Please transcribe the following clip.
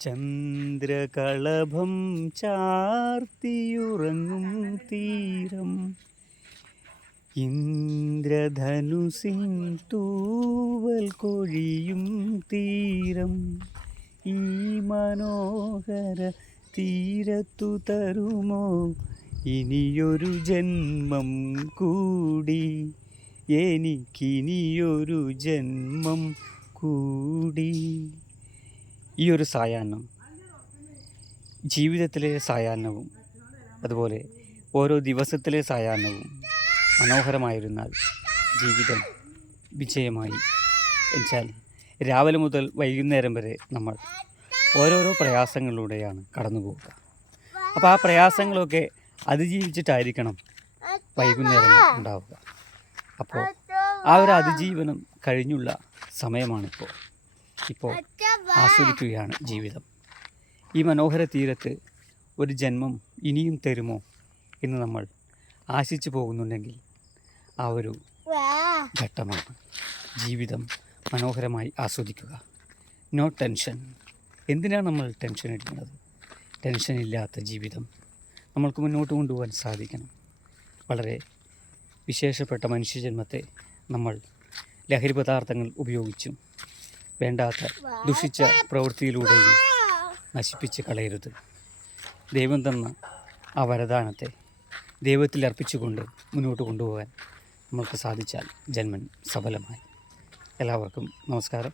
ചന്ദ്രകളഭം ചാർത്തിയുറങ്ങും തീരം, ഇന്ദ്രധനുസിൻ തൂവൽ കൊഴിയും തീരം, ഈ മനോഹര തീരത്തു തരുമോ ഇനിയൊരു ജന്മം കൂടി, എനിക്കിനിയൊരു ജന്മം കൂടി. ഈ ഒരു സായാഹ്നം ജീവിതത്തിലെ സായാഹ്നവും അതുപോലെ ഓരോ ദിവസത്തിലെ സായാഹ്നവും മനോഹരമായിരുന്നാൽ ജീവിതം വിജയമായി. എന്നുവെച്ചാൽ രാവിലെ മുതൽ വൈകുന്നേരം വരെ നമ്മൾ ഓരോരോ പ്രയാസങ്ങളിലൂടെയാണ് കടന്നു പോവുക. അപ്പോൾ ആ പ്രയാസങ്ങളൊക്കെ അതിജീവിച്ചിട്ടായിരിക്കണം വൈകുന്നേരം ഉണ്ടാവുക. അപ്പോൾ ആ ഒരു അതിജീവനം കഴിഞ്ഞുള്ള സമയമാണിപ്പോൾ. ഇപ്പോൾ ആസ്വദിക്കുകയാണ് ജീവിതം. ഈ മനോഹര തീരത്ത് ഒരു ജന്മം ഇനിയും തരുമോ എന്ന് നമ്മൾ ആശിച്ചു പോകുന്നുണ്ടെങ്കിൽ ആ ഒരു ഘട്ടമാണ് ജീവിതം മനോഹരമായി ആസ്വദിക്കുക. No tension. എന്തിനാണ് നമ്മൾ ടെൻഷൻ എടുക്കുന്നത്? ടെൻഷനില്ലാത്ത ജീവിതം നമ്മൾക്ക് മുന്നോട്ട് കൊണ്ടുപോകാൻ സാധിക്കണം. വളരെ വിശേഷപ്പെട്ട മനുഷ്യജന്മത്തെ നമ്മൾ ലഹരി പദാർത്ഥങ്ങൾ ഉപയോഗിച്ചും വേണ്ടാത്ത ദുഷിച്ച പ്രവൃത്തിയിലൂടെയും നശിപ്പിച്ച് കളയരുത്. ദൈവം തന്ന ആ വരദാനത്തെ ദൈവത്തിൽ അർപ്പിച്ചുകൊണ്ട് മുന്നോട്ട് കൊണ്ടുപോകാൻ നമ്മൾക്ക് സാധിച്ചാൽ ജന്മൻ സഫലമായി. എല്ലാവർക്കും നമസ്കാരം.